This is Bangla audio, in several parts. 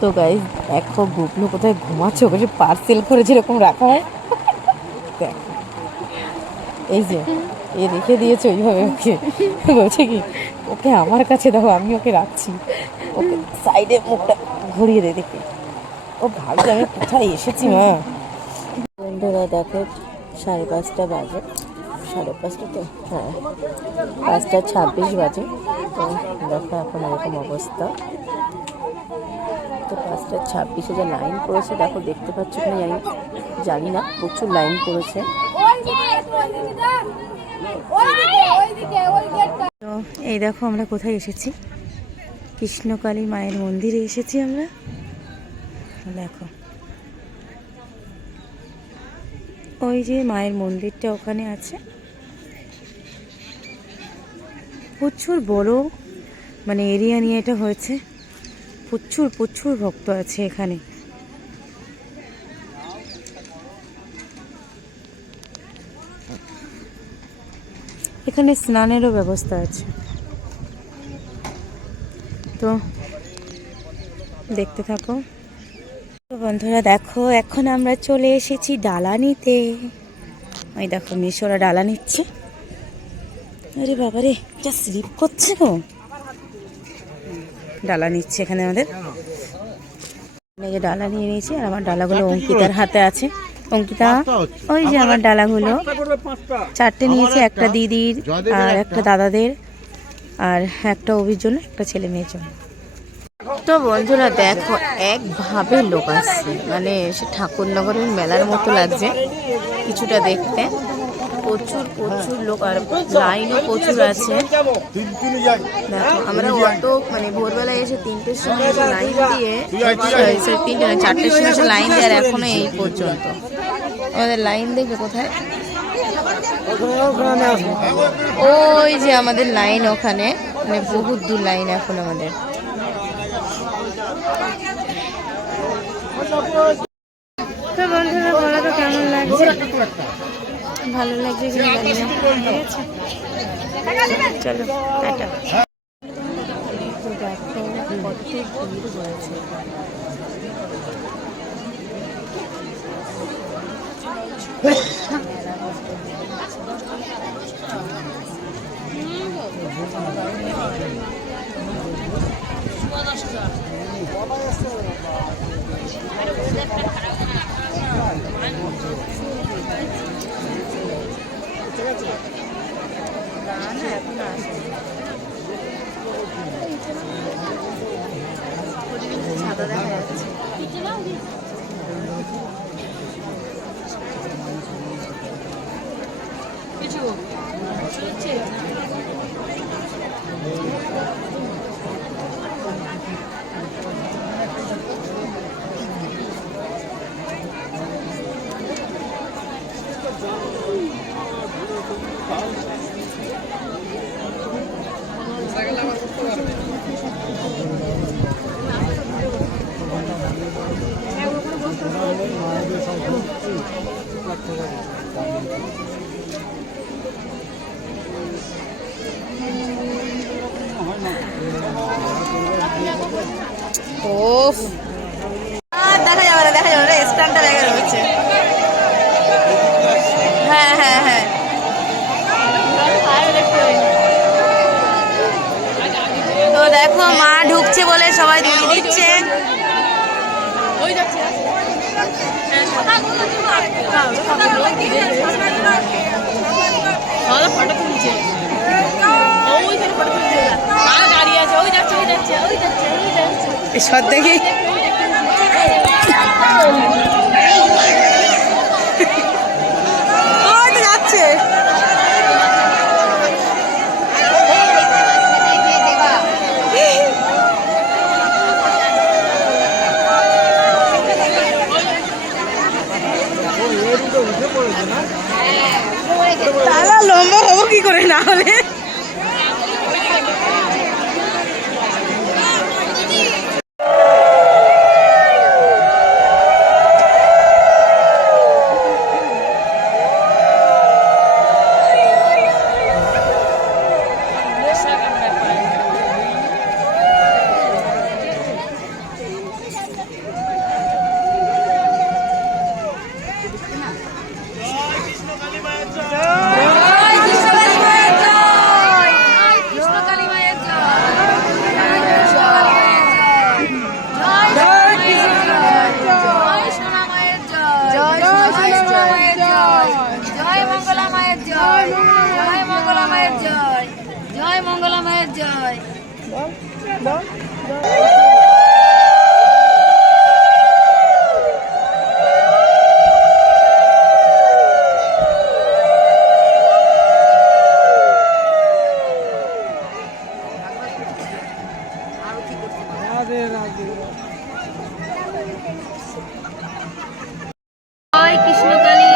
তো গাইস দেখো গুবলু কোথায় ঘুমাচ্ছে, ওকে পার্সেল করে যেরকম রাখা হয় দেখো, এই যে এ রেখে দিয়েছে ওইভাবে, ওকে বলছে কি ওকে আমার কাছে দেখো, আমি ওকে রাখছি, ওকে সাইডে মুখটা ঘুরিয়ে দে দেখি, ও ভাবছে আমি কোথায় এসেছি মা। বন্ধুরা দেখো 5:30 বাজে, 5:30 তো হ্যাঁ 5:26 বাজে। তো দেখো এখন এরকম অবস্থা, তো 5:26 যে লাইন পড়েছে দেখো, দেখতে পাচ্ছ কি না জানি না, প্রচুর লাইন পড়েছে। তো এই দেখো আমরা কোথায় এসেছি, কৃষ্ণকালী মায়ের মন্দিরে এসেছি আমরা। দেখো ওই যে মায়ের মন্দিরটা ওখানে আছে, প্রচুর বড় মানে এরিয়া নিয়ে এটা হয়েছে, প্রচুর প্রচুর ভক্ত আছে এখানে। এখানে স্নানেরও ব্যবস্থা আছে, তো দেখতে থাকো। তো বন্ধুরা দেখো এখন আমরা চলে এসেছি ডালা নিতে। ওই দেখো মিশোরা ডালা নিচ্ছে। আরে বাবারে এটা স্লিপ করছে গো, ডালা নিচ্ছে এখানে আমাদের, এই যে ডালা নিয়ে নিয়েছি, আর আমার ডালাগুলো অঙ্কিতার হাতে আছে। অঙ্কিতা ওই যে আমার ডালাগুলো 4টে নিয়েছে, একটা দিদির আর একটা দাদাদের আর একটা অভির জন্য, একটা ছেলে মেয়ের জন্য। তো বন্ধুরা দেখো একভাবে লোক আসছে, মানে সে ঠাকুরনগরের মেলার মতো লাগছে কিছুটা দেখতে, প্রচুর প্রচুর লোক, আর লাইনও প্রচুর আছে। দেখো আমরা অটো মানে ভোরবেলায় এসে 3টের সময় লাইন দিয়ে, 3টে না 4টের সময় এসে লাইন দিয়ে, আর এখনো এই পর্যন্ত আমাদের লাইন দেখবে কোথায়, ওই যে আমাদের লাইন ওখানে, মানে বহুত দূর লাইন এখন আমাদের। তো বন্ধুরা বলো তো কেমন লাগছে, ভালো লাগছে কি না জানি না, ঠিক আছে চলো টাটা। তো দেখো কত ভিড় হয়েছে, না এখন আসছে সাদা দেখা যাচ্ছে। ওফ দেখা যাবে না, দেখা যাবে না, স্ট্যান্ডটা দেখা রয়েছে। হ্যাঁ হ্যাঁ হ্যাঁ তো দেখো মা ঢুকছে বলে সবাই দিয়ে দিচ্ছে। সব দেখি যাচ্ছে, তাহলে লম্বা হবো কি করে না হলে। জয় কৃষ্ণ কালী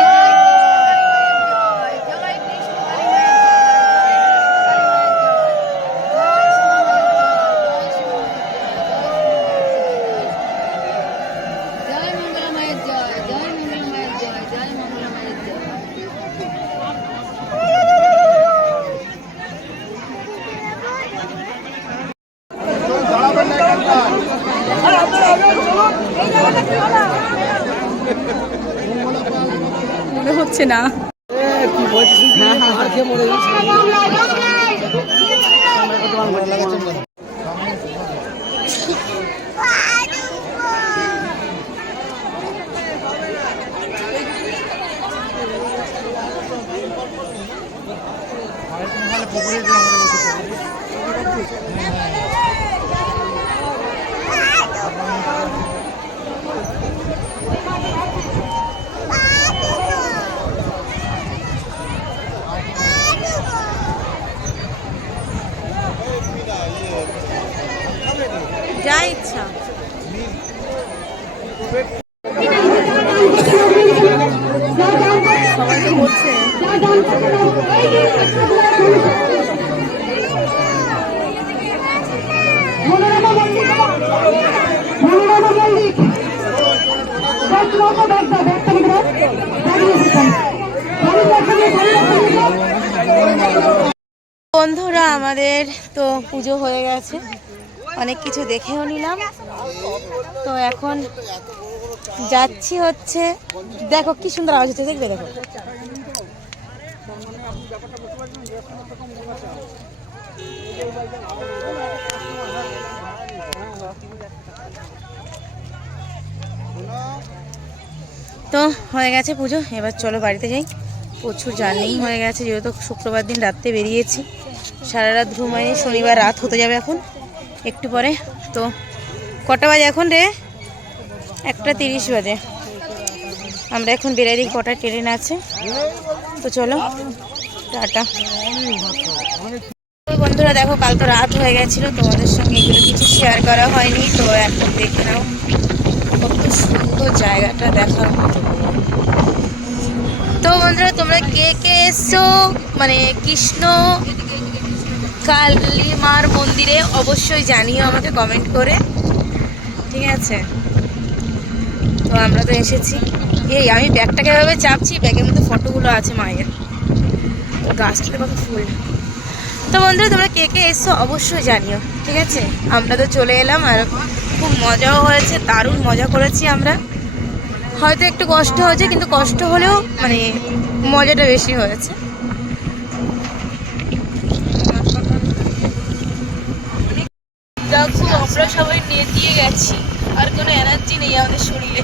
মনে হচ্ছে না। যা ইচ্ছা সবাই তো করছে। বন্ধুরা আমাদের তো পুজো হয়ে গেছে, অনেক কিছু দেখেও নিলাম। তো এখন যাচ্ছি হচ্ছে, দেখো কি সুন্দর আওয়াজ হচ্ছে, দেখবে দেখো। তো হয়ে গেছে পুজো, এবার চলো বাড়িতে যাই। প্রচুর জার্নি হয়ে গেছে, যেহেতু শুক্রবার দিন রাত্রে বেরিয়েছি, সারা রাত ঘুমাইনি, শনিবার রাত হতে যাবে এখন একটু পরে। তো কটা বাজে এখন রে? 1:30 বাজে। আমরা এখন বেরিয়ে দিই, কটা ট্রেন আছে। তো চলো টাটা। বন্ধুরা দেখো, কাল তো রাত হয়ে গেছিলো, তোমাদের সঙ্গে এগুলো কিছু শেয়ার করা হয়নি। তো এখন দেখে নাও কত সুন্দর জায়গাটা দেখার মতো। তো বন্ধুরা তোমরা কে কে এসছো মানে কৃষ্ণ কালী মার মন্দিরে অবশ্যই জানিও আমাকে কমেন্ট করে, ঠিক আছে? তো আমরা তো এসেছি। এই আমি ব্যাগটাকে এভাবে চাপছি, ব্যাগের মধ্যে ফটোগুলো আছে মায়ের, গাছটাতে কত ফুল। তো বন্ধুরা তোমরা কে কে এসছো অবশ্যই জানিও, ঠিক আছে? আমরা তো চলে এলাম, আর খুব মজাও হয়েছে, দারুণ মজা করেছি আমরা। হয়তো একটু কষ্ট হয়েছে, কিন্তু কষ্ট হলেও মানে মজাটা বেশি হয়েছে। দেখো আমরা সবাই নেতিয়ে গেছি, আর কোনো এনার্জি নেই আমাদের শরীরে।